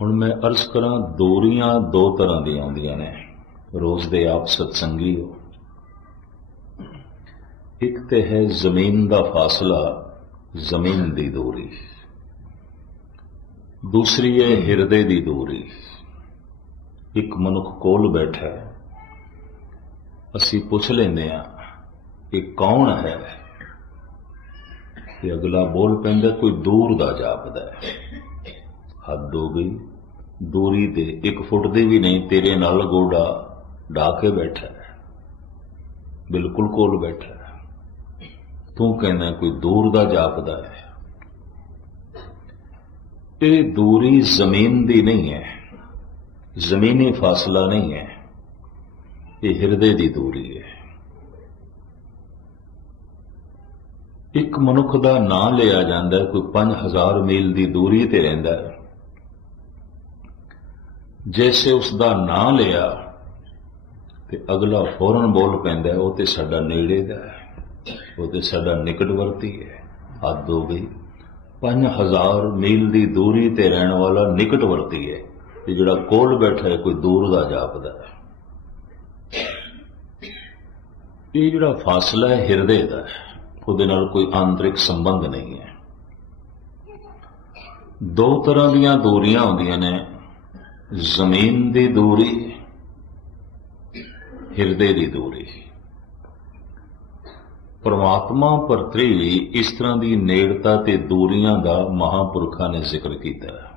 ਹੁਣ ਮੈਂ ਅਰਜ਼ ਕਰਾਂ ਦੂਰੀਆਂ ਦੋ ਤਰ੍ਹਾਂ ਦੀਆਂ ਆਉਂਦੀਆਂ ਨੇ। ਰੋਜ਼ ਦੇ ਆਪ ਸਤਸੰਗੀ ਹੋ। ਇੱਕ ਤੇ ਹੈ ਜ਼ਮੀਨ ਦਾ ਫਾਸਲਾ, ਜ਼ਮੀਨ ਦੀ ਦੂਰੀ। ਦੂਸਰੀ ਹੈ ਹਿਰਦੇ ਦੀ ਦੂਰੀ। ਇੱਕ ਮਨੁੱਖ ਕੋਲ ਬੈਠਾ ਹੈ। ਅਸੀਂ ਪੁੱਛ ਲੈਂਦੇ ਆ ਕਿ ਕੌਣ ਹੈ ਤੇ ਅਗਲਾ ਬੋਲ ਪੈਂਦਾ, ਕੋਈ ਦੂਰ ਦਾ ਜਾਪਦਾ ਹੈ। ਹੱਦ ਹੋ ਗਈ। ਦੂਰੀ 'ਤੇ ਇੱਕ ਫੁੱਟ ਦੀ ਵੀ ਨਹੀਂ ਤੇਰੇ ਨਾਲ ਗੋਡਾ ਢਾ ਕੇ ਬੈਠਾ ਹੈ। ਬਿਲਕੁਲ ਕੋਲ ਬੈਠਾ ਹੈ। ਤੂੰ ਕਹਿੰਦਾ ਕੋਈ ਦੂਰ ਦਾ ਜਾਪਦਾ ਹੈ। ਇਹ ਦੂਰੀ ਜ਼ਮੀਨ ਦੀ ਨਹੀਂ ਹੈ। ਜ਼ਮੀਨੀ ਫਾਸਲਾ ਨਹੀਂ ਹੈ। ਇਹ ਹਿਰਦੇ ਦੀ ਦੂਰੀ ਹੈ। ਇੱਕ ਮਨੁੱਖ ਦਾ ਨਾਂ ਲਿਆ ਜਾਂਦਾ ਹੈ, ਕੋਈ 5000 ਮੀਲ ਦੀ ਦੂਰੀ ਤੇ ਰਹਿੰਦਾ ਹੈ। ਜੈਸੇ ਉਸ ਦਾ ਨਾਂ ਲਿਆ, ਤੇ ਅਗਲਾ ਫੌਰਨ ਬੋਲ ਪੈਂਦਾ ਉਹ ਤੇ ਸਾਡਾ ਨੇੜੇ ਦਾ ਹੈ, ਉਹ ਤੇ ਸਾਡਾ ਨਿਕਟਵਰਤੀ ਹੈ, ਹੱਦ ਹੋ ਗਈ। 5000 ਮੀਲ ਦੀ ਦੂਰੀ ਤੇ ਰਹਿਣ ਵਾਲਾ ਨਿਕਟਵਰਤੀ ਹੈ, ਤੇ ਜਿਹੜਾ ਕੋਲ ਬੈਠਾ ਹੈ, ਕੋਈ ਦੂਰ ਦਾ ਜਾਪਦਾ ਹੈ। ਇਹ ਜਿਹੜਾ ਫਾਸਲਾ ਹੈ, ਹਿਰਦੇ ਦਾ ਉਹਦੇ ਨਾਲ ਕੋਈ ਆਂਤਰਿਕ ਸੰਬੰਧ ਨਹੀਂ ਹੈ। ਦੋ ਤਰ੍ਹਾਂ ਦੀਆਂ ਦੂਰੀਆਂ ਹੁੰਦੀਆਂ ਨੇ ਜ਼ਮੀਨ ਦੀ ਦੂਰੀ, ਹਿਰਦੇ ਦੀ ਦੂਰੀ। ਪਰਮਾਤਮਾ ਪ੍ਰਤੀ ਇਸ ਤਰ੍ਹਾਂ ਦੀ ਨੇੜਤਾ ਤੇ ਦੂਰੀਆਂ ਦਾ ਮਹਾਪੁਰਖਾਂ ਨੇ ਜ਼ਿਕਰ ਕੀਤਾ।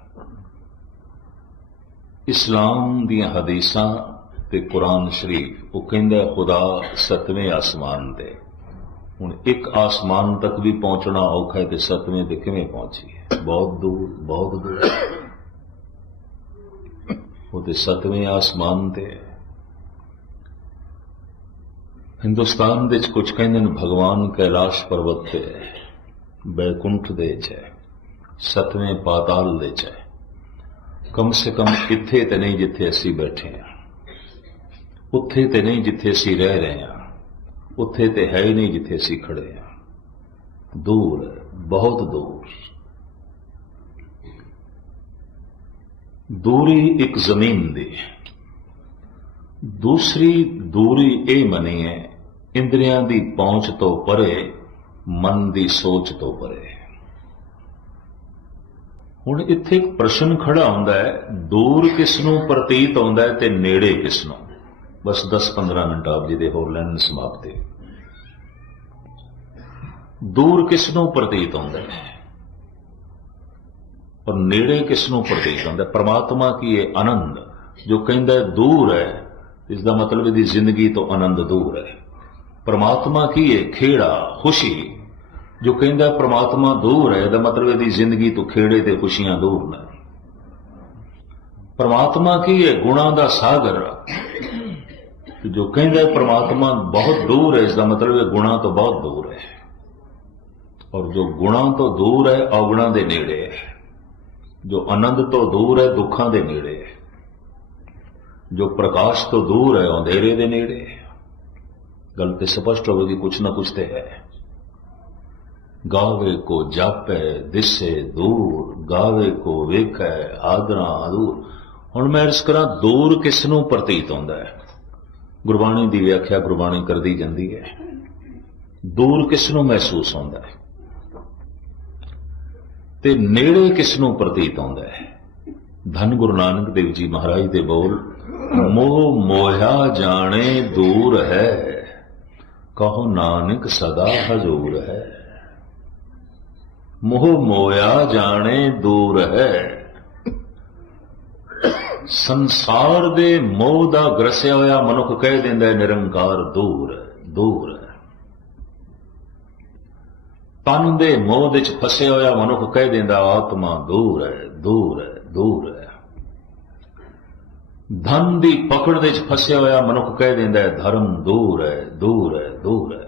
ਇਸਲਾਮ ਦੀਆਂ ਹਦੀਸਾਂ ਤੇ ਕੁਰਾਨ ਸ਼ਰੀਫ, ਉਹ ਕਹਿੰਦਾ, ਖੁਦਾ ਸਤਵੇਂ ਆਸਮਾਨ ਤੇ ਹੁਣ ਇੱਕ ਆਸਮਾਨ ਤੱਕ ਵੀ ਪਹੁੰਚਣਾ ਔਖਾ ਹੈ ਤੇ ਸਤਵੇਂ ਤੇ ਕਿਵੇਂ ਪਹੁੰਚੀਏ? ਬਹੁਤ ਦੂਰ ਬਹੁਤ ਦੂਰ। ਉਹ ਤੇ ਸਤਵੇਂ ਆਸਮਾਨ ਤੇ ਹੈ। ਹਿੰਦੁਸਤਾਨ ਦੇ ਵਿੱਚ ਕੁਝ ਕਹਿੰਦੇ ਨੇ, ਭਗਵਾਨ ਕੈਲਾਸ਼ ਪਰਬਤ ਤੇ ਹੈ, ਬੈਕੁੰਠ ਦੇ ਚ ਹੈ, ਸਤਵੇਂ ਪਾਤਾਲ ਦੇ ਚ ਹੈ। ਕਮ ਸੇ ਕਮ ਕਿੱਥੇ ਤੇ ਨਹੀਂ ਜਿੱਥੇ ਅਸੀਂ ਬੈਠੇ ਹਾਂ। ਉੱਥੇ ਤੇ ਨਹੀਂ ਜਿੱਥੇ ਅਸੀਂ ਰਹਿ ਰਹੇ ਹਾਂ। ਉੱਥੇ ਤੇ ਹੈ ਹੀ ਨਹੀਂ ਜਿੱਥੇ ਅਸੀਂ ਖੜੇ ਹਾਂ। ਦੂਰ ਹੈ, ਬਹੁਤ ਦੂਰ। ਦੂਰੀ ਇੱਕ ਜ਼ਮੀਨ ਦੀ। ਦੂਸਰੀ ਦੂਰੀ ਇਹ ਮਨੀ ਹੈ, ਇੰਦਰੀਆਂ ਦੀ ਪਹੁੰਚ ਤੋਂ ਪਰੇ, ਮਨ ਦੀ ਸੋਚ ਤੋਂ ਪਰੇ। ਹੁਣ ਇੱਥੇ ਇੱਕ ਪ੍ਰਸ਼ਨ ਖੜਾ ਹੁੰਦਾ ਹੈ, ਦੂਰ ਕਿਸ ਨੂੰ ਪ੍ਰਤੀਤ ਆਉਂਦਾ ਹੈ ਤੇ ਨੇੜੇ ਕਿਸ ਨੂੰ? ਬਸ 10-15 ਮਿੰਟ ਆਪ ਜੀ ਦੇ ਹੋਰ ਲੈਣ ਸਮਾਪਤੀ ਦੂਰ ਕਿਸ ਨੂੰ ਪ੍ਰਤੀਤ ਹੁੰਦਾ ਹੈ? ਪਰ ਨੇੜੇ ਕਿਸ ਨੂੰ ਪ੍ਰਤੀਤ ਹੁੰਦਾ? ਹੈ ਪ੍ਰਮਾਤਮਾ ਕੀ ਹੈ ਆਨੰਦ? ਜੋ ਕਹਿੰਦਾ ਦੂਰ ਹੈ ਇਸ ਦਾ ਮਤਲਬ ਇਹਦੀ ਜ਼ਿੰਦਗੀ ਤੋਂ ਆਨੰਦ ਦੂਰ ਹੈ। ਪ੍ਰਮਾਤਮਾ ਕੀ ਹੈ ਖੇੜਾ, ਖੁਸ਼ੀ। ਜੋ ਕਹਿੰਦਾ ਹੈ, ਪ੍ਰਮਾਤਮਾ ਦੂਰ ਹੈ, ਇਹਦਾ ਮਤਲਬ ਇਹਦੀ ਜ਼ਿੰਦਗੀ ਤੋਂ ਖੇੜੇ ਤੇ ਖੁਸ਼ੀਆਂ ਦੂਰ ਨੇ। ਪ੍ਰਮਾਤਮਾ ਕੀ ਹੈ ਗੁਣਾ ਦਾ ਸਾਗਰ। ਜੋ ਕਹਿੰਦਾ ਪ੍ਰਮਾਤਮਾ ਬਹੁਤ ਦੂਰ ਹੈ ਇਸ ਦਾ ਮਤਲਬ ਹੈ ਗੁਣਾ ਤੋਂ ਬਹੁਤ ਦੂਰ ਹੈ। ਔਰ ਜੋ ਗੁਣਾ ਤੋਂ ਦੂਰ ਹੈ ਔਗਣਾ ਦੇ ਨੇੜੇ ਹੈ। ਜੋ ਆਨੰਦ ਤੋਂ ਦੂਰ ਹੈ, ਦੁੱਖਾਂ ਦੇ ਨੇੜੇ ਹੈ। ਜੋ ਪ੍ਰਕਾਸ਼ ਤੋਂ ਦੂਰ ਹੈ, ਅੰਧੇਰੇ ਦੇ ਨੇੜੇ ਹੈ। ਗੱਲ ਤੇ ਸਪਸ਼ਟ ਹੋਵੇਗੀ, ਕੁਛ ਨਾ ਕੁਛ ਤੇ ਹੈ। ਗਾਵੇ ਕੋ ਜਾਪੈ, ਦਿਸੇ ਦੂਰ, ਗਾਵੇ ਕੋ ਵੇਖੈ, ਆਦਰਾਂ ਦੂਰ ਹੁਣ ਮੈਂ ਇਸ ਕਰਾਂ, ਦੂਰ ਕਿਸ ਨੂੰ ਪ੍ਰਤੀਤ ਹੁੰਦਾ ਹੈ? ਗੁਰਬਾਣੀ ਦੀ ਵਿਆਖਿਆ ਗੁਰਬਾਣੀ ਕਰਦੀ ਜਾਂਦੀ ਹੈ। ਦੂਰ ਕਿਸ ਨੂੰ ਮਹਿਸੂਸ ਹੁੰਦਾ ਹੈ? ਤੇ ਨੇੜੇ ਕਿਸ ਨੂੰ ਪ੍ਰਤੀਤ ਆਉਂਦਾ ਹੈ? ਧੰਨ ਗੁਰੂ ਨਾਨਕ ਦੇਵ ਜੀ ਮਹਾਰਾਜ ਦੇ ਬੋਲ, ਮੋਹ ਮੋਹਿਆ ਜਾਣੇ ਦੂਰ ਹੈ, ਕਹੋ ਨਾਨਕ ਸਦਾ ਹਜ਼ੂਰ ਹੈ। ਮੋਹ ਮੋਇਆ ਜਾਣੇ ਦੂਰ ਹੈ। ਸੰਸਾਰ ਦੇ ਮੋਹ ਦਾ ਗਰਸਿਆ ਹੋਇਆ ਮਨੁੱਖ ਕਹਿ ਦਿੰਦਾ ਨਿਰੰਕਾਰ ਦੂਰ ਦੂਰ ਹੈ। ਤਨ ਦੇ ਮੋਹ ਵਿੱਚ ਫਸਿਆ ਹੋਇਆ ਮਨੁੱਖ ਕਹਿ ਦਿੰਦਾ ਆਤਮਾ ਦੂਰ ਹੈ ਦੂਰ ਹੈ ਦੂਰ ਹੈ ਧਨ ਦੀ ਪਕੜ ਵਿੱਚ ਫਸਿਆ ਹੋਇਆ ਮਨੁੱਖ ਕਹਿ ਦਿੰਦਾ ਹੈ ਧਰਮ ਦੂਰ ਹੈ ਦੂਰ ਹੈ ਦੂਰ ਹੈ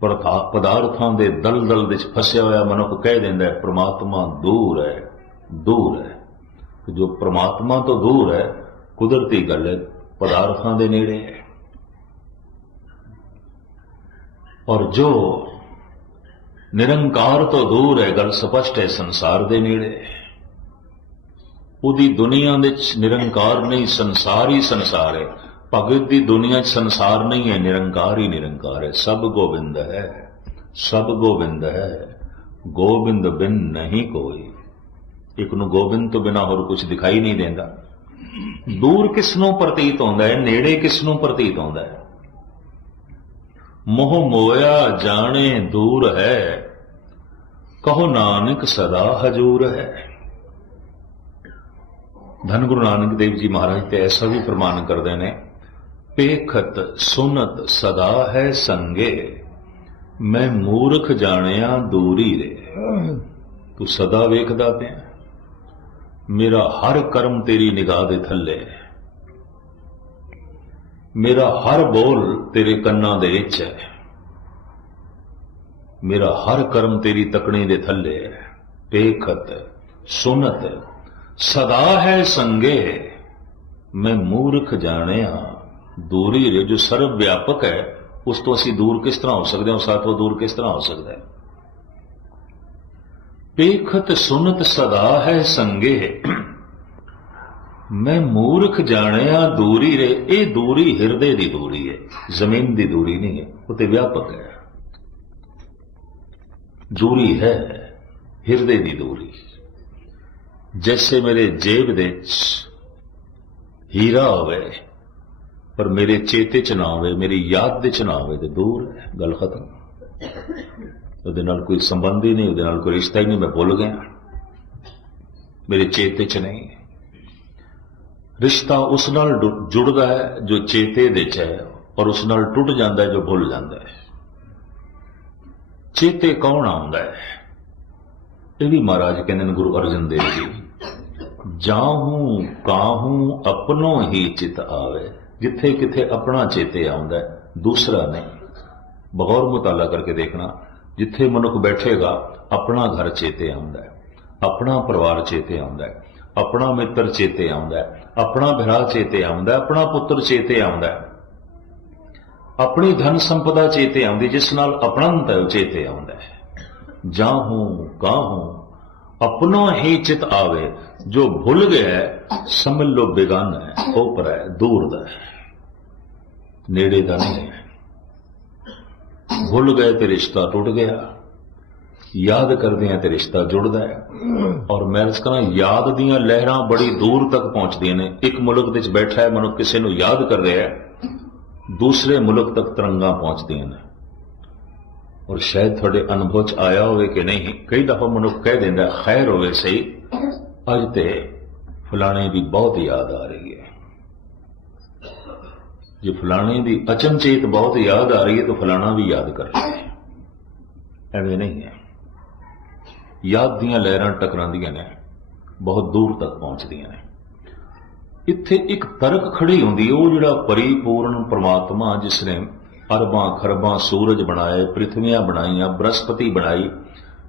ਪਦਾਰਥਾਂ ਦੇ ਦਲਦਲ ਵਿੱਚ ਫਸਿਆ ਹੋਇਆ ਮਨੁੱਖ ਕਹਿ ਦਿੰਦਾ ਹੈ ਪ੍ਰਮਾਤਮਾ ਦੂਰ ਹੈ ਦੂਰ ਹੈ ਜੋ ਪ੍ਰਮਾਤਮਾ ਤੋਂ ਦੂਰ ਹੈ ਕੁਦਰਤੀ ਗੱਲ ਹੈ ਪਦਾਰਥਾਂ ਦੇ ਨੇੜੇ ਹੈ ਔਰ ਜੋ ਨਿਰੰਕਾਰ ਤੋਂ ਦੂਰ ਹੈ, ਗੱਲ ਸਪਸ਼ਟ ਹੈ, ਸੰਸਾਰ ਦੇ ਨੇੜੇ ਉਹਦੀ ਦੁਨੀਆ ਦੇ ਵਿੱਚ ਨਿਰੰਕਾਰ ਨਹੀਂ, ਸੰਸਾਰ ਹੀ ਸੰਸਾਰ ਹੈ। ਭਗਤ ਦੀ ਦੁਨੀਆ 'ਚ ਸੰਸਾਰ ਨਹੀਂ ਹੈ, ਨਿਰੰਕਾਰ ਹੀ ਨਿਰੰਕਾਰ ਹੈ। ਸਭ ਗੋਬਿੰਦ ਹੈ, ਸਭ ਗੋਬਿੰਦ ਹੈ। ਗੋਬਿੰਦ ਬਿਨ ਨਹੀਂ ਕੋਈ। ਇੱਕ ਨੂੰ ਗੋਬਿੰਦ ਤੋਂ ਬਿਨਾ ਹੋਰ ਕੁਝ ਦਿਖਾਈ ਨਹੀਂ ਦਿੰਦਾ। ਦੂਰ ਕਿਸ ਨੂੰ ਪ੍ਰਤੀਤ ਹੁੰਦਾ ਹੈ, ਨੇੜੇ ਕਿਸ ਨੂੰ ਪ੍ਰਤੀਤ ਹੁੰਦਾ ਹੈ? ਮੋਹ ਮੋਇਆ ਜਾਣੇ ਦੂਰ ਹੈ ਕਹੋ ਨਾਨਕ ਸਦਾ ਹਜੂਰ ਹੈ। ਧੰਨ ਗੁਰੂ ਨਾਨਕ ਦੇਵ ਜੀ ਮਹਾਰਾਜ, ਤੇ ਐਸਾ ਵੀ ਪ੍ਰਮਾਣ ਕਰਦੇ ਨੇ, ਪੇਖਤ ਸੁਨਤ ਸਦਾ ਹੈ ਸੰਗੇ, ਮੈਂ ਮੂਰਖ ਜਾਣਿਆ ਦੂਰੀ ਰੇ। ਤੂੰ ਸਦਾ ਵੇਖਦਾ ਪਿਆ, ਮੇਰਾ ਹਰ ਕਰਮ ਤੇਰੀ ਨਿਗਾਹ ਦੇ ਥੱਲੇ। ਹੈ ਮੇਰਾ ਹਰ ਬੋਲ ਤੇਰੇ ਕੰਨਾਂ ਦੇ ਵਿੱਚ ਹੈ। ਮੇਰਾ ਹਰ ਕਰਮ ਤੇਰੀ ਤਕਣੀ ਦੇ ਥੱਲੇ ਹੈ। ਪੇਖਤ ਸੁਨਤ, ਸਦਾ ਹੈ ਸੰਗੇ। ਮੈਂ ਮੂਰਖ ਜਾਣਿਆ, ਦੂਰੀ ਰੇ ਜੋ ਸਰਵ ਵਿਆਪਕ ਹੈ। ਉਸ ਤੋਂ ਅਸੀਂ ਦੂਰ ਕਿਸ ਤਰ੍ਹਾਂ ਹੋ ਸਕਦੇ ਹਾਂ? ਉਸ ਦੂਰ ਕਿਸ ਤਰ੍ਹਾਂ ਹੋ ਸਕਦਾ ਹੈ? ਪੇਖਤ ਸੁਨਤ, ਸਦਾ ਹੈ ਸੰਗੇ। ਮੈਂ ਮੂਰਖ ਜਾਣਿਆ, ਦੂਰੀ ਰੇ ਇਹ ਦੂਰੀ ਹਿਰਦੇ ਦੀ ਦੂਰੀ ਹੈ। ਜ਼ਮੀਨ ਦੀ ਦੂਰੀ ਨਹੀਂ ਹੈ। ਉਹ ਤੇ ਵਿਆਪਕ ਹੈ। ਦੂਰੀ ਹੈ, ਹਿਰਦੇ ਦੀ ਦੂਰੀ। ਜੈਸੇ ਮੇਰੇ ਜੇਬ ਦੇ ਵਿੱਚ ਹੀਰਾ ਹੋਵੇ, ਪਰ ਮੇਰੇ ਚੇਤੇ ਚ ਨਾ ਹੋਵੇ, ਮੇਰੀ ਯਾਦ ਦੇ ਚ ਨਾ ਹੋਵੇ ਤੇ ਦੂਰ ਹੈ, ਗੱਲ ਖਤਮ। ਉਹਦੇ ਨਾਲ ਕੋਈ ਸੰਬੰਧ ਹੀ ਨਹੀਂ, ਉਹਦੇ ਨਾਲ ਕੋਈ ਰਿਸ਼ਤਾ ਹੀ ਨਹੀਂ, ਮੈਂ ਭੁੱਲ ਗਿਆ। ਮੇਰੇ ਚੇਤੇ ਚ ਨਹੀਂ। ਰਿਸ਼ਤਾ ਉਸ ਨਾਲ ਜੁੜਦਾ ਹੈ ਜੋ ਚੇਤੇ ਦੇ ਚ ਹੈ, ਔਰ ਉਸ ਨਾਲ ਟੁੱਟ ਜਾਂਦਾ ਹੈ ਜੋ ਭੁੱਲ ਜਾਂਦਾ ਹੈ। ਚੇਤੇ ਕੌਣ ਆਉਂਦਾ ਹੈ? ਇਹ ਵੀ ਮਹਾਰਾਜ ਕਹਿੰਦੇ ਨੇ ਗੁਰੂ ਅਰਜਨ ਦੇਵ ਜੀ। ਜਾਹੂ ਕਾਹੂ ਆਪਣੋ ਹੀ ਚਿਤ ਆਵੇ। ਜਿੱਥੇ ਕਿਥੇ ਆਪਣਾ ਚੇਤੇ ਆਉਂਦਾ ਹੈ, ਦੂਸਰਾ ਨਹੀਂ। ਬਗੌਰ ਮੁਤਾਲਾ ਕਰਕੇ ਦੇਖਣਾ, ਜਿੱਥੇ ਮਨੁੱਖ ਬੈਠੇਗਾ, ਆਪਣਾ ਘਰ ਚੇਤੇ ਆਉਂਦਾ ਹੈ। ਆਪਣਾ ਪਰਿਵਾਰ ਚੇਤੇ ਆਉਂਦਾ ਹੈ। ਆਪਣਾ ਮਿੱਤਰ ਚੇਤੇ ਆਉਂਦਾ ਹੈ। ਆਪਣਾ ਭਰਾ ਚੇਤੇ ਆਉਂਦਾ ਹੈ। ਆਪਣਾ ਪੁੱਤਰ ਚੇਤੇ ਆਉਂਦਾ ਹੈ। ਆਪਣੀ ਧਨ ਸੰਪਦਾ ਚੇਤੇ ਆਉਂਦੀ, ਜਿਸ ਨਾਲ ਅਪਣੰਤ ਹੈ ਉਹ ਚੇਤੇ ਆਉਂਦਾ ਹੈ। ਜਾਹੂ ਕਾਹੂ ਆਪਣਾ ਹੀ ਚਿਤ ਆਵੇ, ਜੋ ਭੁੱਲ ਗਿਆ ਸਮਝ ਲੋ ਬੇਗਾਨਾ ਹੈ, ਉਪਰ ਹੈ, ਦੂਰ ਦਾ ਹੈ। ਨੇੜੇ ਦਾ ਨਹੀਂ ਹੈ। ਭੁੱਲ ਗਏ ਤੇ ਰਿਸ਼ਤਾ ਟੁੱਟ ਗਿਆ। ਯਾਦ ਕਰਦੇ ਆ ਤੇ ਰਿਸ਼ਤਾ ਜੁੜਦਾ ਹੈ। ਔਰ ਮੈਂ ਇਸ ਕਰਾਂ, ਯਾਦ ਦੀਆਂ ਲਹਿਰਾਂ ਬੜੀ ਦੂਰ ਤੱਕ ਪਹੁੰਚਦੀਆਂ ਨੇ। ਇੱਕ ਮੁਲਕ ਦੇ ਵਿੱਚ ਬੈਠਾ ਹੈ, ਮਨੁੱਖ ਕਿਸੇ ਨੂੰ ਯਾਦ ਕਰ ਰਿਹਾ ਹੈ। ਦੂਸਰੇ ਮੁਲਕ ਤੱਕ ਤਰੰਗਾਂ ਪਹੁੰਚਦੀਆਂ ਨੇ। ਔਰ ਸ਼ਾਇਦ ਤੁਹਾਡੇ ਅਨੁਭਵ ਚ ਆਇਆ ਹੋਵੇ ਕਿ ਨਹੀਂ, ਕਈ ਦਫਾ ਮਨੁੱਖ ਕਹਿ ਦਿੰਦਾ ਖੈਰ ਹੋਵੇ ਸਹੀ, ਅੱਜ ਤੇ ਫਲਾਣੇ ਦੀ ਬਹੁਤ ਯਾਦ ਆ ਰਹੀ ਹੈ। ਜੇ ਫਲਾਣੇ ਦੀ ਅਚਨਚੇਤ ਬਹੁਤ ਯਾਦ ਆ ਰਹੀ ਹੈ, ਤਾਂ ਫਲਾਣਾ ਵੀ ਯਾਦ ਕਰ ਰਿਹਾ ਹੈ। ਐਵੇਂ ਨਹੀਂ ਹੈ। ਯਾਦ ਦੀਆਂ ਲਹਿਰਾਂ ਟਕਰਾਉਂਦੀਆਂ ਨੇ, ਬਹੁਤ ਦੂਰ ਤੱਕ ਪਹੁੰਚਦੀਆਂ ਨੇ। ਇੱਥੇ ਇੱਕ ਤਰਕ ਖੜੀ ਹੁੰਦੀ, ਉਹ ਜਿਹੜਾ ਪਰਿਪੂਰਨ ਪ੍ਰਮਾਤਮਾ ਜਿਸ ਨੇ ਅਰਬਾਂ, ਖਰਬਾਂ ਸੂਰਜ ਬਣਾਏ, ਪ੍ਰਿਥਵੀਆਂ ਬਣਾਈਆਂ ਬ੍ਰਹਸਪਤੀ ਬਣਾਈ,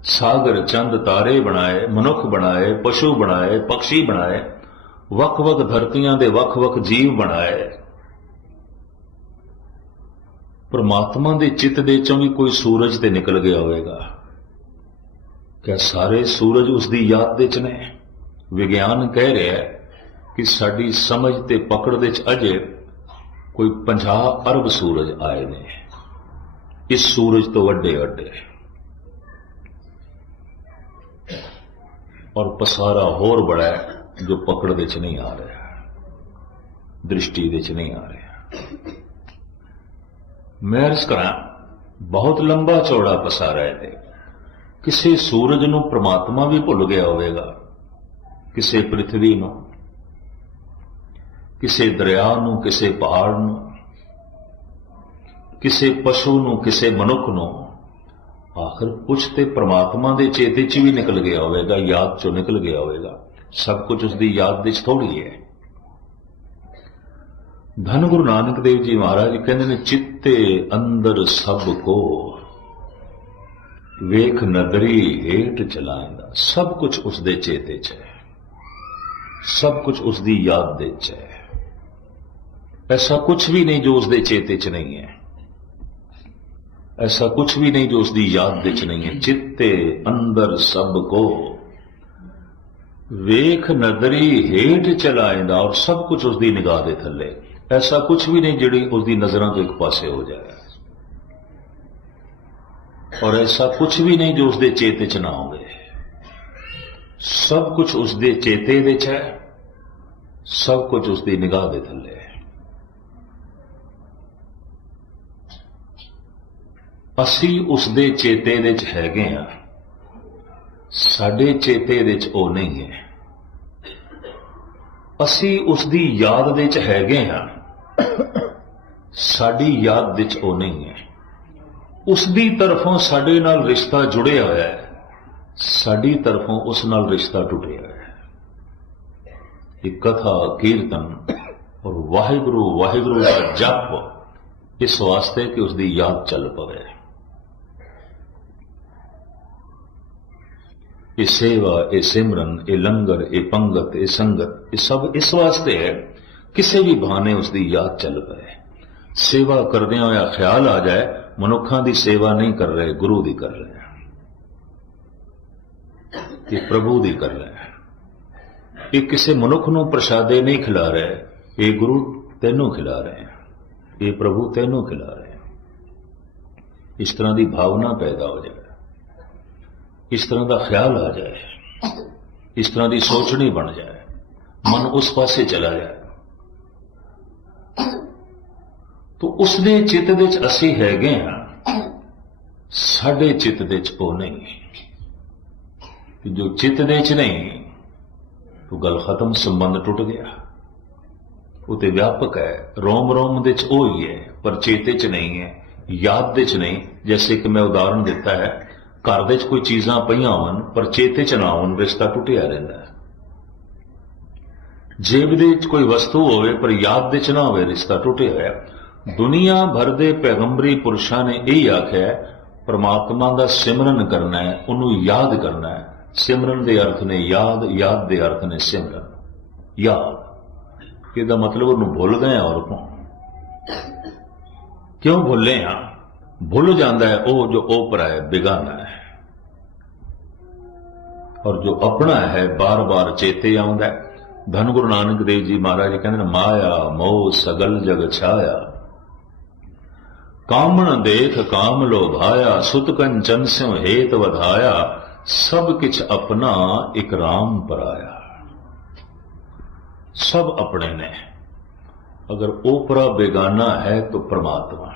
ਸਾਗਰ, ਚੰਦ, ਤਾਰੇ ਬਣਾਏ, ਮਨੁੱਖ ਬਣਾਏ, ਪਸ਼ੂ ਬਣਾਏ ਪੰਛੀ ਬਣਾਏ, ਵੱਖ-ਵੱਖ ਧਰਤੀਆਂ ਦੇ ਵੱਖ-ਵੱਖ ਜੀਵ ਬਣਾਏ। ਪਰਮਾਤਮਾ ਦੇ ਚਿੱਤ ਦੇ ਚੋਂ ਵੀ ਕੋਈ ਸੂਰਜ ਤੇ ਨਿਕਲ ਗਿਆ ਹੋਵੇਗਾ। ਕਿ ਸਾਰੇ ਸੂਰਜ ਉਸ ਦੀ ਯਾਦ ਦੇ ਚ ਨੇ? ਵਿਗਿਆਨ ਕਹਿ ਰਿਹਾ ਹੈ ਕਿ ਸਾਡੀ ਸਮਝ ਤੇ ਪਕੜ ਵਿੱਚ ਅਜੇ ਕੋਈ 50 ਅਰਬ ਸੂਰਜ ਆਏ ਨੇ। ਇਸ ਸੂਰਜ ਤੋਂ ਵੱਡੇ ਵੱਡੇ। ਔਰ ਪਸਾਰਾ ਹੋਰ ਬੜਾ ਹੈ ਜੋ ਪਕੜ ਵਿੱਚ ਨਹੀਂ ਆ ਰਿਹਾ। ਦ੍ਰਿਸ਼ਟੀ ਵਿੱਚ ਨਹੀਂ ਆ ਰਿਹਾ। ਮੈਂ ਅਰਜ਼ ਕਰਾਂ, ਬਹੁਤ ਲੰਬਾ ਚੌੜਾ ਪਸਾਰਾ ਹੈ ਤੇ। ਕਿਸੇ ਸੂਰਜ ਨੂੰ ਪ੍ਰਮਾਤਮਾ ਵੀ ਭੁੱਲ ਗਿਆ ਹੋਵੇਗਾ। ਕਿਸੇ ਪ੍ਰithvi ਨੂੰ ਕਿਸੇ ਦਰਿਆ ਨੂੰ, ਕਿਸੇ ਪਹਾੜ ਨੂੰ, ਕਿਸੇ ਪਸ਼ੂ ਨੂੰ, ਕਿਸੇ ਮਨੁੱਖ ਨੂੰ, ਆਖਰ ਕੁਝ ਤੇ ਪ੍ਰਮਾਤਮਾ ਦੇ ਚੇਤੇ 'ਚ ਵੀ ਨਿਕਲ ਗਿਆ ਹੋਵੇਗਾ, ਯਾਦ 'ਚੋਂ ਨਿਕਲ ਗਿਆ ਹੋਵੇਗਾ। ਸਭ ਕੁਝ ਉਸ ਦੀ ਯਾਦ ਵਿੱਚ ਥੋੜੀ ਹੈ। ਧੰਨ ਗੁਰੂ ਨਾਨਕ ਦੇਵ ਜੀ ਮਹਾਰਾਜ ਕਹਿੰਦੇ ਨੇ, ਚਿੱਤੇ ਅੰਦਰ ਸਭ ਕੋ, ਵੇਖ ਨਦਰੀ ਹੇਠ ਚਲਾਉਂਦਾ ਸਭ ਕੁਝ ਉਸ ਦੇ ਚੇਤੇ 'ਚ ਹੈ। ਸਭ ਕੁਝ ਉਸ ਦੀ ਯਾਦ ਦੇ 'ਚ ਹੈ। ਐਸਾ ਕੁਝ ਵੀ ਨਹੀਂ ਜੋ ਉਸ ਦੇ ਚੇਤੇ 'ਚ ਨਹੀਂ ਹੈ ਐਸਾ ਕੁਝ ਵੀ ਨਹੀਂ ਜੋ ਉਸ ਦੀ ਯਾਦ ਦੇ 'ਚ ਨਹੀਂ ਹੈ ਚਿੱਤੇ ਅੰਦਰ ਸਭ ਕੋ ਵੇਖ ਨਦਰੀ ਹੇਠ ਚਲਾਇਂਦਾ ਔਰ ਸਭ ਕੁਝ ਉਸ ਦੀ ਨਿਗਾਹ ਦੇ ਥੱਲੇ ਐਸਾ ਕੁਝ ਵੀ ਨਹੀਂ ਜਿਹੜੀ ਉਸ ਦੀ ਨਜ਼ਰਾਂ ਤੋਂ ਇੱਕ ਪਾਸੇ ਹੋ ਜਾਏ ਔਰ ਐਸਾ ਕੁਝ ਵੀ ਨਹੀਂ ਜੋ ਉਸ ਦੇ ਚੇਤੇ ਚ ਨਾ ਹੋਵੇ ਸਭ ਕੁਝ ਉਸ ਦੇ ਚੇਤੇ ਵਿੱਚ ਹੈ ਸਭ ਕੁਝ ਉਸ ਦੀ ਨਿਗਾਹ ਦੇ ਥੱਲੇ ਹੈ ਅਸੀਂ ਉਸ ਦੇ ਚੇਤੇ ਵਿੱਚ ਹੈਗੇ ਆ ਸਾਡੇ ਚੇਤੇ ਵਿੱਚ ਉਹ ਨਹੀਂ ਹੈ। ਅਸੀਂ ਉਸ ਦੀ ਯਾਦ ਵਿੱਚ ਹੈਗੇ ਆ ਸਾਡੀ ਯਾਦ ਵਿੱਚ ਉਹ ਨਹੀਂ ਹੈ। ਉਸ ਦੀ ਤਰਫੋਂ ਸਾਡੇ ਨਾਲ ਰਿਸ਼ਤਾ ਜੁੜਿਆ ਹੋਇਆ ਹੈ। ਸਾਡੀ ਤਰਫੋਂ ਉਸ ਨਾਲ ਰਿਸ਼ਤਾ ਟੁੱਟਿਆ ਹੋਇਆ ਹੈ। ਇਹ ਕਥਾ, ਕੀਰਤਨ ਔਰ ਵਾਹਿਗੁਰੂ ਵਾਹਿਗੁਰੂ ਦਾ ਜਪ ਇਸ ਵਾਸਤੇ ਕਿ ਉਸ ਦੀ ਯਾਦ ਚੱਲ ਪਵੇ। ਇਹ ਸੇਵਾ, ਇਹ ਸਿਮਰਨ, ਇਹ ਲੰਗਰ, ਇਹ ਪੰਗਤ, ਇਹ ਸੰਗਤ, ਇਹ ਸਭ ਇਸ ਵਾਸਤੇ ਹੈ, ਕਿਸੇ ਵੀ ਬਹਾਨੇ ਉਸ ਦੀ ਯਾਦ ਚੱਲ ਪਏ। ਸੇਵਾ ਕਰਦਿਆਂ ਹੋਇਆ ਖਿਆਲ ਆ ਜਾਏ, ਮਨੁੱਖਾਂ ਦੀ ਸੇਵਾ ਨਹੀਂ ਕਰ ਰਹੇ, ਗੁਰੂ ਦੀ ਕਰ ਰਹੇ ਹਾਂ ਇਹ ਪ੍ਰਭੂ ਦੀ ਕਰ ਰਹੇ ਇਹ ਕਿਸੇ ਮਨੁੱਖ ਨੂੰ ਪ੍ਰਸ਼ਾਦੇ ਨਹੀਂ ਖਿਲਾ ਰਹੇ, ਇਹ ਗੁਰੂ ਤੈਨੂੰ ਖਿਲਾ ਰਹੇ ਇਹ ਪ੍ਰਭੂ ਤੈਨੂੰ ਖਿਲਾ ਰਹੇ ਇਸ ਤਰ੍ਹਾਂ ਦੀ ਭਾਵਨਾ ਪੈਦਾ ਹੋ ਜਾਏ ਇਸ ਤਰ੍ਹਾਂ ਦਾ ਖਿਆਲ ਆ ਜਾਏ, ਇਸ ਤਰ੍ਹਾਂ ਦੀ ਸੋਚਣੀ ਬਣ ਜਾਏ, ਮਨ ਉਸ ਪਾਸੇ ਚਲਾ ਜਾਏ। ਤੋ ਉਸ ਦੇ ਚਿੱਤ ਦੇ ਵਿੱਚ ਅਸੀਂ ਹੈਗੇ ਹਾਂ, ਸਾਡੇ ਚਿੱਤ ਦੇ ਵਿੱਚ ਉਹ ਨਹੀਂ। ਜੋ ਚਿੱਤ ਦੇ ਵਿੱਚ ਨਹੀਂ, ਉਹ ਗੱਲ ਖਤਮ, ਸੰਬੰਧ ਟੁੱਟ ਗਿਆ। ਉਹ ਤੇ ਵਿਆਪਕ ਹੈ, ਰੋਮ ਰੋਮ ਦੇ ਵਿੱਚ ਉਹ ਹੀ ਹੈ, ਪਰ ਚੇਤੇ 'ਚ ਨਹੀਂ ਹੈ, ਯਾਦ ਦੇ 'ਚ ਨਹੀਂ, ਜੈਸੇ ਕਿ ਮੈਂ ਉਦਾਹਰਣ ਦਿੱਤਾ ਹੈ ਘਰ ਦੇ 'ਚ ਕੋਈ ਚੀਜ਼ਾਂ ਪਈਆਂ ਹੋਣ, ਪਰ ਚੇਤੇ 'ਚ ਨਾ ਹੋਣ, ਰਿਸ਼ਤਾ ਟੁੱਟਿਆ ਰਹਿੰਦਾ ਹੈ। ਜੇਬ ਦੇ ਵਿੱਚ ਕੋਈ ਵਸਤੂ ਹੋਵੇ, ਪਰ ਯਾਦ ਦੇ 'ਚ ਨਾ ਹੋਵੇ, ਰਿਸ਼ਤਾ ਟੁੱਟਿਆ ਹੋਇਆ। ਦੁਨੀਆ ਭਰ ਦੇ ਪੈਗੰਬਰੀ ਪੁਰਸ਼ਾਂ ਨੇ ਇਹ ਆਖਿਆ ਪਰਮਾਤਮਾ ਦਾ ਸਿਮਰਨ ਕਰਨਾ ਹੈ, ਉਹਨੂੰ ਯਾਦ ਕਰਨਾ ਹੈ। ਸਿਮਰਨ ਦੇ ਅਰਥ ਨੇ ਯਾਦ ਯਾਦ ਦੇ ਅਰਥ ਨੇ ਸਿਮਰਨ। ਯਾਦ। ਇਹਦਾ ਮਤਲਬ ਉਹਨੂੰ ਭੁੱਲ ਗਏ ਔਰ ਕੋ ਕਿਉਂ ਭੁੱਲੇ ਆ? ਭੁੱਲ ਜਾਂਦਾ ਹੈ, ਉਹ ਜੋ ਓਪਰਾ ਹੈ, ਬਿਗਾਨਾ ਹੈ। ਔਰ ਜੋ ਆਪਣਾ ਹੈ, ਬਾਰ-ਬਾਰ ਚੇਤੇ ਆਉਂਦਾ ਹੈ। ਧੰਨ ਗੁਰੂ ਨਾਨਕ ਦੇਵ ਜੀ ਮਹਾਰਾਜ ਕਹਿੰਦੇ ਨੇ, ਮਾਇਆ, ਮੋਹ, ਸਗਲ, ਜਗ ਛਾਇਆ। ਕਾਮਣ ਦੇਖ, ਕਾਮ ਲੋਭਾਇਆ, ਸੁਤ ਕੰਚਨ ਸਿਉ ਹੇਤ ਵਧਾਇਆ, ਸਭ ਕਿਛ ਆਪਣਾ ਇਕ ਰਾਮ ਪਰਾਇਆ। ਸਭ ਆਪਣੇ ਨੇ। ਅਗਰ ਓਪਰਾ ਬੇਗਾਨਾ ਹੈ ਤਾਂ ਪ੍ਰਮਾਤਮਾ।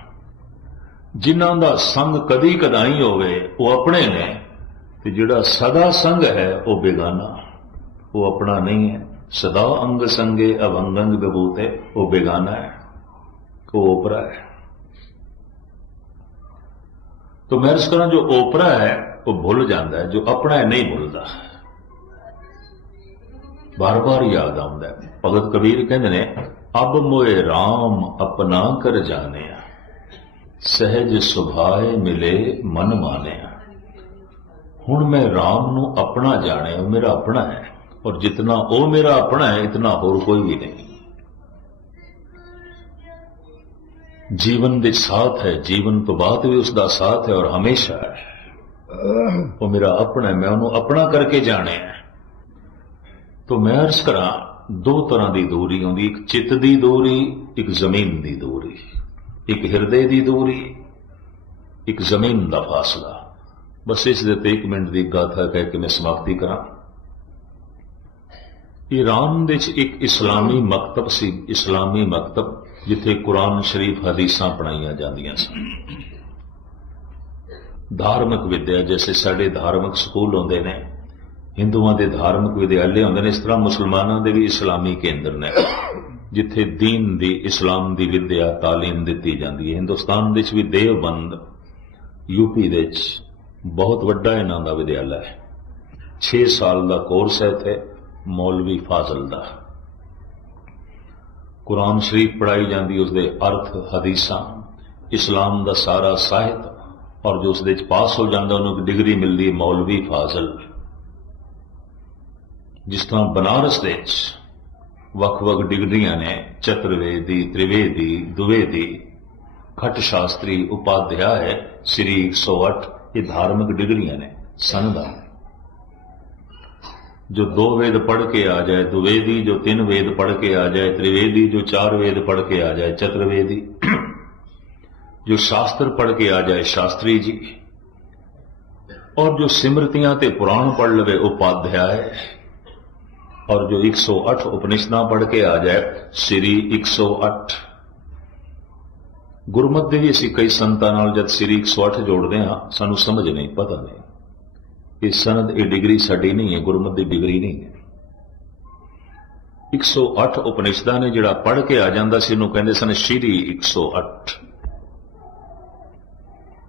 ਜਿਨ੍ਹਾਂ ਦਾ ਸੰਗ ਕਦੀ ਕਦਾਈ ਹੋਵੇ ਉਹ ਆਪਣੇ ਨੇ ਤੇ ਜਿਹੜਾ ਸਦਾ ਸੰਗ ਹੈ ਉਹ ਬੇਗਾਨਾ ਉਹ ਆਪਣਾ ਨਹੀਂ ਹੈ ਸਦਾ ਅੰਗ ਸੰਗੇ ਅਵੰਗੰਗ ਬਬੂਤੇ ਉਹ ਬੇਗਾਨਾ ਹੈ ਉਹ ਓਪਰਾ ਹੈ तो मैं करा जो ओपरा है वो भूल जाता है जो अपना है नहीं भूलता बार बार याद आता है भगत कबीर कहते ने अब मोए राम अपना कर जाने ਸਹਿਜ ਸੁਭਾਏ ਮਿਲੇ ਮਨ ਮਾਨਿਆ ਹੁਣ ਮੈਂ ਰਾਮ ਨੂੰ ਆਪਣਾ ਜਾਣਿਆ ਮੇਰਾ ਆਪਣਾ ਹੈ। ਔਰ ਜਿਤਨਾ ਉਹ ਮੇਰਾ ਆਪਣਾ ਹੈ, ਇਤਨਾ ਹੋਰ ਕੋਈ ਵੀ ਨਹੀਂ। ਜੀਵਨ ਦੇ ਸਾਥ ਹੈ, ਜੀਵਨ ਤੋਂ ਬਾਅਦ ਵੀ ਉਸ ਦਾ ਸਾਥ ਹੈ ਔਰ ਹਮੇਸ਼ਾ ਹੈ। ਉਹ ਮੇਰਾ ਆਪਣਾ ਮੈਂ ਉਹਨੂੰ ਆਪਣਾ ਕਰਕੇ ਜਾਣਿਆ ਤੋਂ ਮੈਂ ਅਰਜ਼ ਕਰਾਂ, ਦੋ ਤਰ੍ਹਾਂ ਦੀ ਦੂਰੀ ਆਉਂਦੀ, ਇੱਕ ਚਿੱਤ ਦੀ ਦੂਰੀ, ਇੱਕ ਜ਼ਮੀਨ ਦੀ ਦੂਰੀ। ਇੱਕ ਹਿਰਦੇ ਦੀ ਦੂਰੀ, ਇੱਕ ਜ਼ਮੀਨ ਦਾ ਫਾਸਲਾ। ਬਸ ਇਸ ਦੇ ਤੇ ਇੱਕ ਮਿੰਟ ਦੀ ਗਾਥਾ ਕਹਿ ਕੇ ਮੈਂ ਸਮਾਪਤੀ ਕਰਾਂ। ਈਰਾਨ ਦੇ ਵਿੱਚ ਇੱਕ ਇਸਲਾਮੀ ਮਕਤਬ ਸੀ, ਇਸਲਾਮੀ ਮਕਤਬ, ਜਿੱਥੇ ਕੁਰਾਨ ਸ਼ਰੀਫ ਹਦੀਸਾਂ ਪੜਾਈਆਂ ਜਾਂਦੀਆਂ ਸਨ। ਧਾਰਮਿਕ ਵਿਦਿਆ ਜਿਵੇਂ ਸਾਡੇ ਧਾਰਮਿਕ ਸਕੂਲ ਹੁੰਦੇ ਨੇ, ਹਿੰਦੂਆਂ ਦੇ ਧਾਰਮਿਕ ਵਿਦਿਆਲੇ ਹੁੰਦੇ ਨੇ, ਇਸ ਤਰ੍ਹਾਂ ਮੁਸਲਮਾਨਾਂ ਦੇ ਵੀ ਇਸਲਾਮੀ ਕੇਂਦਰ ਨੇ। ਜਿੱਥੇ ਦੀਨ ਦੀ ਇਸਲਾਮ ਦੀ ਵਿਦਿਆ تعلیم ਦਿੱਤੀ ਜਾਂਦੀ ਹੈ ਹਿੰਦੁਸਤਾਨ ਵਿੱਚ ਵੀ ਦੇਵਬੰਦ ਯੂਪੀ ਦੇ ਵਿੱਚ ਬਹੁਤ ਵੱਡਾ ਇਹਨਾਂ ਦਾ ਵਿਦਿਆਲਾ ਹੈ 6 ਸਾਲ ਦਾ ਕੋਰਸ ਹੈ ਤੇ ਮੌਲਵੀ ਫਾਜ਼ਲ ਦਾ ਕੁਰਾਨ ਸ਼ਰੀਫ ਪੜਾਈ ਜਾਂਦੀ ਉਸ ਦੇ ਅਰਥ ਹਦੀਸਾਂ ਇਸਲਾਮ ਦਾ ਸਾਰਾ ਸਾਹਿਤ ਔਰ ਜੋ ਉਸ ਦੇ ਵਿੱਚ ਪਾਸ ਹੋ ਜਾਂਦਾ ਉਹਨੂੰ ਇੱਕ ਡਿਗਰੀ ਮਿਲਦੀ ਹੈ ਮੌਲਵੀ ਫਾਜ਼ਲ ਜਿਸ ਤਰ੍ਹਾਂ ਬਨਾਰਸ ਦੇ ਵਿੱਚ ਵੱਖ-ਵੱਖ ਡਿਗਰੀਆਂ ਨੇ, ਚਤੁਰਵੇਦੀ, ਤ੍ਰਿਵੇਦੀ, ਦੁਵੇਦੀ। ਖਟ ਸ਼ਾਸਤਰੀ ਉਪਾਧਿਆ ਹੈ, ਸ੍ਰੀ 108 ਇਹ ਧਾਰਮਿਕ ਡਿਗਰੀਆਂ ਨੇ ਸੰਧਾ ਜੋ ਦੋ ਵੇਦ ਪੜ੍ਹ ਕੇ ਆ ਜਾਏ, ਦੁਵੇਦੀ, ਜੋ ਤਿੰਨ ਵੇਦ ਪੜ੍ਹ ਕੇ ਆ ਜਾਏ, ਤ੍ਰਿਵੇਦੀ, ਜੋ ਚਾਰ ਵੇਦ ਪੜ੍ਹ ਕੇ ਆ ਜਾਏ, ਚਤੁਰਵੇਦੀ। ਜੋ ਸ਼ਾਸਤਰ ਪੜ੍ਹ ਕੇ ਆ ਜਾਏ, ਸ਼ਾਸਤਰੀ ਜੀ। ਔਰ ਜੋ ਸਿਮਰਤੀਆਂ ਤੇ ਪੁਰਾਣ ਪੜ੍ਹ ਲਵੇ, ਉਪਾਧਿਆ ਹੈ। और जो 108 ਉਪਨਿਸ਼ਦਾਂ ਪੜ੍ਹ ਕੇ ਆ ਜਾਏ ਸ੍ਰੀ 108 ਗੁਰਮਤਿ ਦੇ ਵੀ ਅਸੀਂ ਕਈ ਸੰਤਾਂ ਨਾਲ ਜਦ ਸ੍ਰੀ 108 ਜੋੜਦੇ ਹਾਂ ਸਾਨੂੰ ਸਮਝ ਨਹੀਂ ਪਤਾ ਨਹੀਂ ਇਹ ਸਨਦ ਇਹ ਡਿਗਰੀ ਸਾਡੀ ਨਹੀਂ ਹੈ ਗੁਰਮਤਿ ਦੀ ਡਿਗਰੀ ਨਹੀਂ ਹੈ 108 ਉਪਨਿਸ਼ਦਾਂ ਨੇ ਜਿਹੜਾ ਪੜ੍ਹ ਕੇ ਆ ਜਾਂਦਾ ਸੀ ਇਹਨੂੰ ਕਹਿੰਦੇ ਸਨ ਸ੍ਰੀ 108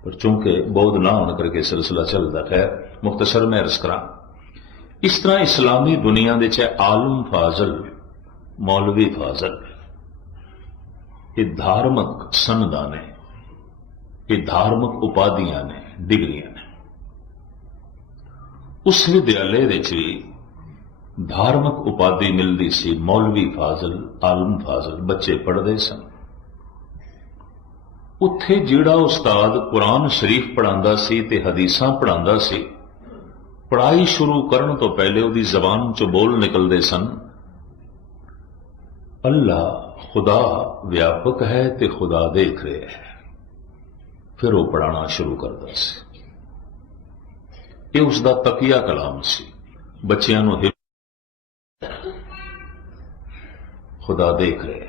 ਪਰ ਚੂੰਕਿ ਬੌਧ ਨਾ ਹੋਣ ਕਰਕੇ ਸਿਲਸਿਲਾ ਚੱਲਦਾ ਹੈ ਮੁਖਤਸਰ ਮੈਂ ਅਰਜ਼ ਕਰਾਂ ਇਸ ਤਰ੍ਹਾਂ ਇਸਲਾਮੀ ਦੁਨੀਆ ਦੇ ਚ ਆਲਮ ਫਾਜ਼ਲ, ਮੌਲਵੀ ਫਾਜ਼ਲ। ਇਹ ਧਾਰਮਿਕ ਸੰਦਾਂ ਨੇ, ਇਹ ਧਾਰਮਿਕ ਉਪਾਧੀਆਂ ਨੇ, ਡਿਗਰੀਆਂ ਨੇ। ਉਸ ਵਿਦਿਆਲੇ ਵਿੱਚ ਵੀ ਧਾਰਮਿਕ ਉਪਾਧੀ ਮਿਲਦੀ ਸੀ, ਮੌਲਵੀ ਫਾਜ਼ਲ, ਆਲਮ ਫਾਜ਼ਲ, ਬੱਚੇ ਪੜ੍ਹਦੇ ਸਨ। ਉੱਥੇ ਜਿਹੜਾ ਉਸਤਾਦ ਕੁਰਾਨ ਸ਼ਰੀਫ ਪੜਾਉਂਦਾ ਸੀ ਤੇ ਹਦੀਸਾਂ ਪੜਾਉਂਦਾ ਸੀ ਪੜਾਈ ਸ਼ੁਰੂ ਕਰਨ ਤੋਂ ਪਹਿਲੇ ਉਹਦੀ ਜ਼ਬਾਨ ਚੋਂ ਬੋਲ ਨਿਕਲਦੇ ਸਨ, ਅੱਲਾ, ਖੁਦਾ ਵਿਆਪਕ ਹੈ ਤੇ ਖੁਦਾ ਦੇਖ ਰਿਹਾ ਹੈ। ਫਿਰ ਉਹ ਪੜਾਉਣਾ ਸ਼ੁਰੂ ਕਰਦਾ ਸੀ। ਇਹ ਉਸ ਦਾ ਤਕੀਆ ਕਲਾਮ ਸੀ। ਬੱਚਿਆਂ ਨੂੰ ਖੁਦਾ ਦੇਖ ਰਿਹਾ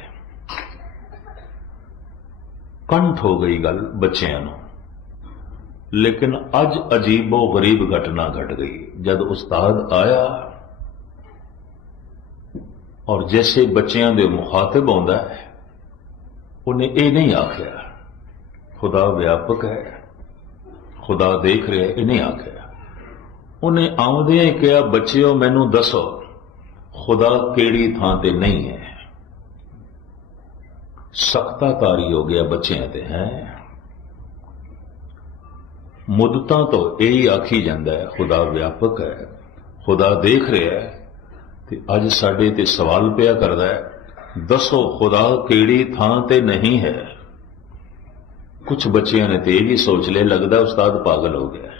ਕੰਠ ਹੋ ਗਈ ਗੱਲ ਬੱਚਿਆਂ ਨੂੰ। ਲੇਕਿਨ ਅੱਜ ਅਜੀਬੋ ਗਰੀਬ ਘਟਨਾ ਘਟ ਗਈ। ਜਦ ਉਸਤਾਦ ਆਇਆ ਔਰ ਜੈਸੇ ਬੱਚਿਆਂ ਦੇ ਮੁਖਾਤਬ ਆਉਂਦਾ ਹੈ, ਉਹਨੇ ਇਹ ਨਹੀਂ ਆਖਿਆ, ਖੁਦਾ ਵਿਆਪਕ ਹੈ, ਖੁਦਾ ਦੇਖ ਰਿਹਾ ਇਹ ਨਹੀਂ ਆਖਿਆ। ਉਹਨੇ ਆਉਂਦਿਆਂ ਹੀ ਕਿਹਾ, ਬੱਚਿਓ, ਮੈਨੂੰ ਦੱਸੋ, ਖੁਦਾ ਕਿਹੜੀ ਥਾਂ ਤੇ ਨਹੀਂ ਹੈ? ਸਖਤਾਕਾਰੀ ਹੋ ਗਿਆ ਬੱਚਿਆਂ ਤੇ, ਹੈ? ਮੁੱਦਤਾਂ ਤੋਂ ਇਹ ਹੀ ਆਖੀ ਜਾਂਦਾ ਹੈ, ਖੁਦਾ ਵਿਆਪਕ ਹੈ, ਖੁਦਾ ਦੇਖ ਰਿਹਾ ਹੈ ਤੇ ਅੱਜ ਸਾਡੇ ਤੇ ਸਵਾਲ ਪਿਆ ਕਰਦਾ ਹੈ, ਦੱਸੋ ਖੁਦਾ ਕਿਹੜੀ ਥਾਂ ਤੇ ਨਹੀਂ ਹੈ? ਕੁਝ ਬੱਚਿਆਂ ਨੇ ਤੇ ਇਹ ਵੀ ਸੋਚ ਲਿਆ, ਲੱਗਦਾ ਉਸਤਾਦ ਪਾਗਲ ਹੋ ਗਿਆ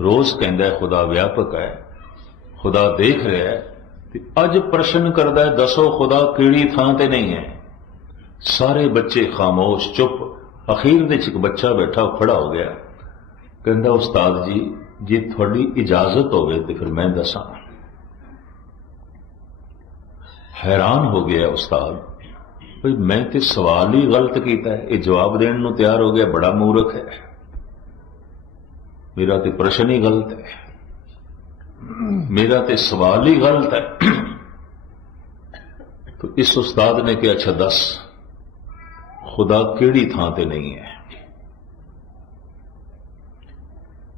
ਰੋਜ਼ ਕਹਿੰਦਾ ਖੁਦਾ ਵਿਆਪਕ ਹੈ, ਖੁਦਾ ਦੇਖ ਰਿਹਾ ਹੈ ਤੇ ਅੱਜ ਪ੍ਰਸ਼ਨ ਕਰਦਾ ਹੈ, ਦੱਸੋ ਖੁਦਾ ਕਿਹੜੀ ਥਾਂ ਤੇ ਨਹੀਂ ਹੈ? ਸਾਰੇ ਬੱਚੇ ਖਾਮੋਸ਼, ਚੁੱਪ ਅਖੀਰ ਦੇ ਚ ਇੱਕ ਬੱਚਾ ਬੈਠਾ ਖੜਾ ਹੋ ਗਿਆ ਕਹਿੰਦਾ ਉਸਤਾਦ ਜੀ ਜੇ ਤੁਹਾਡੀ ਇਜਾਜ਼ਤ ਹੋਵੇ ਤੇ ਫਿਰ ਮੈਂ ਦੱਸਾਂ ਹੈਰਾਨ ਹੋ ਗਿਆ ਉਸਤਾਦ ਭਈ ਮੈਂ ਤੇ ਸਵਾਲ ਹੀ ਗਲਤ ਕੀਤਾ ਹੈ ਇਹ ਜਵਾਬ ਦੇਣ ਨੂੰ ਤਿਆਰ ਹੋ ਗਿਆ ਬੜਾ ਮੂਰਖ ਹੈ ਮੇਰਾ ਤੇ ਪ੍ਰਸ਼ਨ ਹੀ ਗਲਤ ਹੈ ਮੇਰਾ ਤੇ ਸਵਾਲ ਹੀ ਗਲਤ ਹੈ तो इस उस्ताद ने किया अच्छा दस ਖੁਦਾ ਕਿਹੜੀ ਥਾਂ ਤੇ ਨਹੀਂ ਹੈ।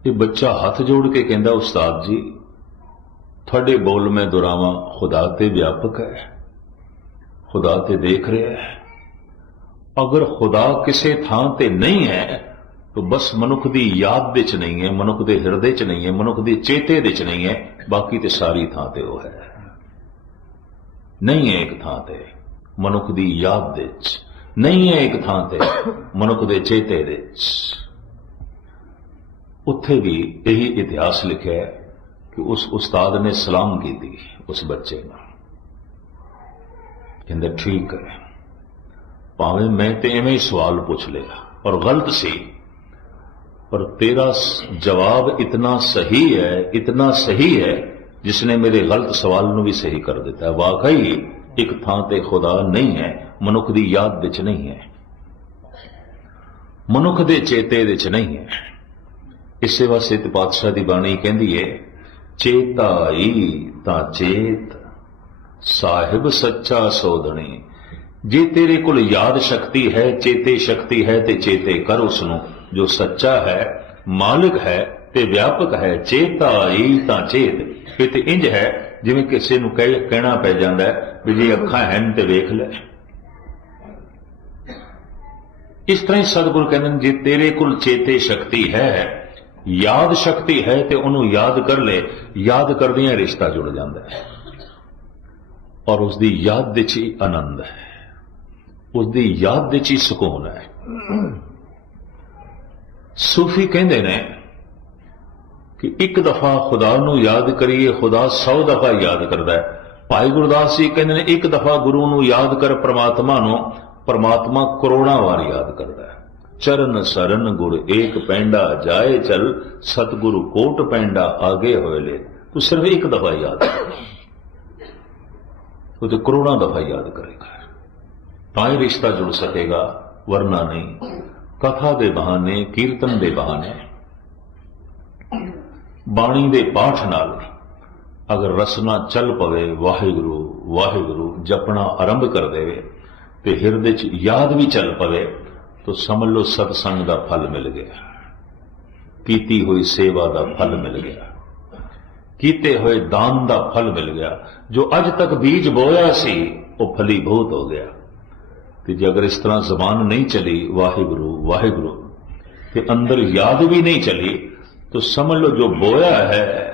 ਇਹ ਬੱਚਾ ਹੱਥ ਜੋੜ ਕੇ ਕਹਿੰਦਾ, ਉਸਤਾਦ ਜੀ, ਤੁਹਾਡੇ ਬੋਲ ਮੈਂ ਦੁਰਾਵਾ ਖੁਦਾ ਤੇ ਵਿਆਪਕ ਹੈ, ਖੁਦਾ ਤੇ ਦੇਖ ਰਿਹਾ ਹੈ। ਅਗਰ ਖੁਦਾ ਕਿਸੇ ਥਾਂ ਤੇ ਨਹੀਂ ਹੈ, ਤਾਂ ਬਸ ਮਨੁੱਖ ਦੀ ਯਾਦ ਵਿੱਚ ਨਹੀਂ ਹੈ, ਮਨੁੱਖ ਦੇ ਹਿਰਦੇ 'ਚ ਨਹੀਂ ਹੈ, ਮਨੁੱਖ ਦੇ ਚੇਤੇ ਵਿੱਚ ਨਹੀਂ ਹੈ, ਬਾਕੀ ਤੇ ਸਾਰੀ ਥਾਂ ਤੇ ਉਹ ਹੈ। ਨਹੀਂ ਹੈ ਇੱਕ ਥਾਂ ਤੇ, ਮਨੁੱਖ ਦੀ ਯਾਦ ਵਿੱਚ। ਨਹੀਂ ਹੈ ਇੱਕ ਥਾਂ ਤੇ, ਮਨੁੱਖ ਦੇ ਚੇਤੇ ਦੇ। ਉੱਥੇ ਵੀ ਇਹੀ ਇਤਿਹਾਸ ਲਿਖਿਆ ਹੈ ਕਿ ਉਸ ਉਸਤਾਦ ਨੇ ਸਲਾਮ ਕੀਤੀ ਉਸ ਬੱਚੇ ਨੂੰ ਕਹਿੰਦਾ, ਠੀਕ ਹੈ। ਭਾਵੇਂ ਮੈਂ ਤੇ ਐਵੇਂ ਹੀ ਸਵਾਲ ਪੁੱਛ ਲਿਆ ਔਰ ਗਲਤ ਸੀ। ਪਰ ਤੇਰਾ ਜਵਾਬ ਇਤਨਾ ਸਹੀ ਹੈ, ਇਤਨਾ ਸਹੀ ਹੈ, ਜਿਸਨੇ ਮੇਰੇ ਗਲਤ ਸਵਾਲ ਨੂੰ ਵੀ ਸਹੀ ਕਰ ਦਿੱਤਾ। ਵਾਕਈ ਇੱਕ ਥਾਂ ਤੇ ਖੁਦਾ ਨਹੀਂ ਹੈ ਮਨੁੱਖ ਦੀ ਯਾਦ ਵਿੱਚ ਨਹੀਂ ਹੈ। ਮਨੁੱਖ ਦੇ ਚੇਤੇ ਵਿੱਚ ਨਹੀਂ ਹੈ। ਇਸੇ ਵਾਸਤੇ ਤੇ ਪਾਤਸ਼ਾਹ ਦੀ ਬਾਣੀ ਕਹਿੰਦੀ ਹੈ ਚੇਤਾਈ ਤਾਂ ਚੇਤ, ਸਾਹਿਬ ਸੱਚਾ ਸੋਧਣੀ। ਜੇ ਤੇਰੇ ਕੋਲ ਯਾਦ ਸ਼ਕਤੀ ਹੈ, ਚੇਤੇ ਸ਼ਕਤੀ ਹੈ, ਤੇ ਚੇਤੇ ਕਰ ਉਸ ਨੂੰ ਜੋ ਸੱਚਾ ਹੈ, ਮਾਲਕ ਹੈ ਤੇ ਵਿਆਪਕ ਹੈ, ਚੇਤਾਈ ਤਾਂ ਚੇਤ। ਇਹ ਤੇ ਇੰਜ ਹੈ, ਜਿਵੇਂ ਕਿਸੇ ਨੂੰ ਕਹਿ ਕਹਿਣਾ ਪੈ ਜਾਂਦਾ ਹੈ ਵੀ ਜੇ ਅੱਖਾਂ ਹਨ ਤੇ ਵੇਖ ਲੈ। ਇਸ ਤਰ੍ਹਾਂ ਹੀ ਸਤਿਗੁਰੂ ਕਹਿੰਦੇ ਨੇ, ਜੇ ਤੇਰੇ ਕੋਲ ਚੇਤੇ ਸ਼ਕਤੀ ਹੈ, ਯਾਦ ਸ਼ਕਤੀ ਹੈ ਤੇ ਉਹਨੂੰ ਯਾਦ ਕਰ ਲੈ, ਯਾਦ ਕਰਦਿਆਂ ਰਿਸ਼ਤਾ ਜੁੜ ਜਾਂਦਾ ਹੈ। ਔਰ ਉਸ ਦੀ ਯਾਦ ਵਿੱਚ ਹੀ ਆਨੰਦ ਹੈ। ਉਸ ਦੀ ਯਾਦ ਵਿੱਚ ਹੀ ਸਕੂਨ ਹੈ। ਸੂਫੀ ਕਹਿੰਦੇ ਨੇ ਕਿ ਇੱਕ ਦਫਾ ਖੁਦਾ ਨੂੰ ਯਾਦ ਕਰੀਏ, ਖੁਦਾ 100 ਦਫਾ ਯਾਦ ਕਰਦਾ ਹੈ। ਭਾਈ ਗੁਰਦਾਸ ਜੀ ਕਹਿੰਦੇ ਨੇ, ਇੱਕ ਦਫਾ ਗੁਰੂ ਨੂੰ ਯਾਦ ਕਰ ਪ੍ਰਮਾਤਮਾ ਨੂੰ ਪਰਮਾਤਮਾ ਕਰੋੜਾਂ ਵਾਰ ਯਾਦ ਕਰਦਾ ਹੈ। ਚਰਨ ਸਰਨ ਗੁਰ ਏਕ ਪੈਂਡਾ ਜਾਏ ਚਲ, ਸਤਿਗੁਰੂ ਕੋਟ ਪੈਂਡਾ ਆਗੇ ਹੋਏ ਲੈ। ਤੂੰ ਸਿਰਫ ਇੱਕ ਦਫਾ ਯਾਦ ਕਰ। ਉਹ ਤੇ ਕਰੋੜਾਂ ਦਫਾ ਯਾਦ ਕਰੇਗਾ। ਤਾਂ ਹੀ ਰਿਸ਼ਤਾ ਜੁੜ ਸਕੇਗਾ, ਵਰਨਾ ਨਹੀਂ। ਕਥਾ ਦੇ ਬਹਾਨੇ, ਕੀਰਤਨ ਦੇ ਬਹਾਨੇ। ਬਾਣੀ ਦੇ ਪਾਠ ਨਾਲ। ਅਗਰ ਰਸਨਾ ਚੱਲ ਪਵੇ, ਵਾਹਿਗੁਰੂ ਵਾਹਿਗੁਰੂ ਜਪਣਾ ਆਰੰਭ ਕਰ ਦੇਵੇ। ਤੇ ਹਿਰਦੇ 'ਚ ਯਾਦ ਵੀ ਚੱਲ ਪਵੇ, ਤਾਂ ਸਮਝ ਲਓ ਸਤਸੰਗ ਦਾ ਫਲ ਮਿਲ ਗਿਆ। ਕੀਤੀ ਹੋਈ ਸੇਵਾ ਦਾ ਫਲ ਮਿਲ ਗਿਆ। ਕੀਤੇ ਹੋਏ ਦਾਨ ਦਾ ਫਲ ਮਿਲ ਗਿਆ। ਜੋ ਅੱਜ ਤੱਕ ਬੀਜ ਬੋਇਆ ਸੀ, ਉਹ ਫਲੀ ਬਹੁਤ ਹੋ ਗਿਆ। ਤੇ ਜੇ ਅਗਰ ਇਸ ਤਰ੍ਹਾਂ ਜ਼ਬਾਨ ਨਹੀਂ ਚਲੀ, ਵਾਹਿਗੁਰੂ ਵਾਹਿਗੁਰੂ, ਤੇ ਅੰਦਰ ਯਾਦ ਵੀ ਨਹੀਂ ਚਲੀ, ਤਾਂ ਸਮਝ ਲਓ ਜੋ ਬੋਇਆ ਹੈ,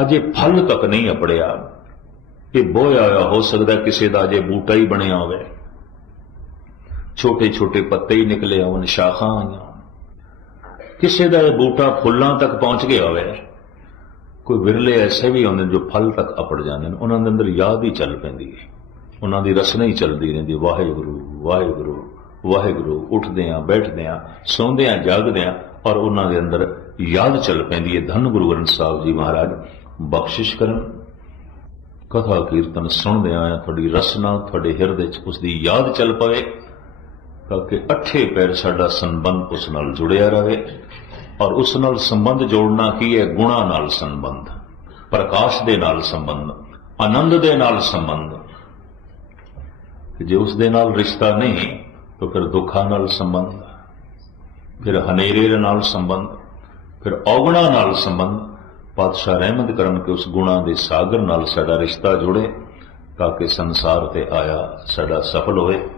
ਅਜੇ ਫਲ ਤੱਕ ਨਹੀਂ ਅਪੜਿਆ। ਇਹ ਬੋਇਆ ਹੋਇਆ ਹੋ ਸਕਦਾ ਕਿਸੇ ਦਾ ਅਜੇ ਬੂਟਾ ਹੀ ਬਣਿਆ ਹੋਵੇ। ਛੋਟੇ ਛੋਟੇ ਪੱਤੇ ਹੀ ਨਿਕਲੇ ਆਉਣ ਸ਼ਾਖਾਂ ਆਈਆਂ ਕਿਸੇ ਦਾ ਇਹ ਬੂਟਾ ਫੁੱਲਾਂ ਤੱਕ ਪਹੁੰਚ ਗਿਆ ਹੋਵੇ ਕੋਈ ਵਿਰਲੇ ਐਸੇ ਵੀ ਹੁੰਦੇ ਨੇ ਜੋ ਫਲ ਤੱਕ ਅਪੜ ਜਾਂਦੇ ਨੇ ਉਹਨਾਂ ਦੇ ਅੰਦਰ ਯਾਦ ਹੀ ਚੱਲ ਪੈਂਦੀ ਹੈ। ਉਹਨਾਂ ਦੀ ਰਸਨਾ ਹੀ ਚੱਲਦੀ ਰਹਿੰਦੀ ਹੈ, ਵਾਹਿਗੁਰੂ ਵਾਹਿਗੁਰੂ ਵਾਹਿਗੁਰੂ ਉੱਠਦੇ ਆ ਬੈਠਦੇ ਆ ਸੌਂਦੇ ਆ ਜਾਗਦੇ ਆ ਔਰ ਉਹਨਾਂ ਦੇ ਅੰਦਰ ਯਾਦ ਚੱਲ ਪੈਂਦੀ ਹੈ। ਧੰਨ ਗੁਰੂ ਗ੍ਰੰਥ ਸਾਹਿਬ ਜੀ ਮਹਾਰਾਜ ਬਖਸ਼ਿਸ਼ ਕਰਨ। ਕਥਾ ਕੀਰਤਨ ਸੁਣਦੇ ਆ ਤੁਹਾਡੀ ਰਸਨਾ ਤੁਹਾਡੇ ਹਿਰਦੇ 'ਚ ਉਸ ਦੀ ਯਾਦ ਚੱਲ ਪਵੇ। ਤਾਂ ਕਿ ਅੱਠੇ ਪੈਰ ਸਾਡਾ ਸੰਬੰਧ ਉਸ ਨਾਲ ਜੁੜਿਆ ਰਹੇ ਔਰ ਉਸ ਨਾਲ ਸੰਬੰਧ ਜੋੜਨਾ ਕੀ ਹੈ? ਗੁਣਾ ਨਾਲ ਸੰਬੰਧ, ਪ੍ਰਕਾਸ਼ ਦੇ ਨਾਲ ਸੰਬੰਧ, ਆਨੰਦ ਦੇ ਨਾਲ ਸੰਬੰਧ। ਜੇ ਉਸ ਦੇ ਨਾਲ ਰਿਸ਼ਤਾ ਨਹੀਂ, ਤਾਂ ਫਿਰ ਦੁੱਖਾਂ ਨਾਲ ਸੰਬੰਧ, ਫਿਰ ਹਨੇਰੇ ਦੇ ਨਾਲ ਸੰਬੰਧ, ਫਿਰ ਔਗਣਾ ਨਾਲ ਸੰਬੰਧ। ਪਾਤਸ਼ਾਹ ਰਹਿਮਤ ਕਰਨ ਕਿ ਉਸ ਗੁਣਾ ਦੇ ਸਾਗਰ ਨਾਲ ਸਾਡਾ ਰਿਸ਼ਤਾ ਜੁੜੇ, ਤਾਂ ਕਿ ਸੰਸਾਰ ਤੇ ਆਇਆ ਸਾਡਾ ਸਫਲ ਹੋਵੇ।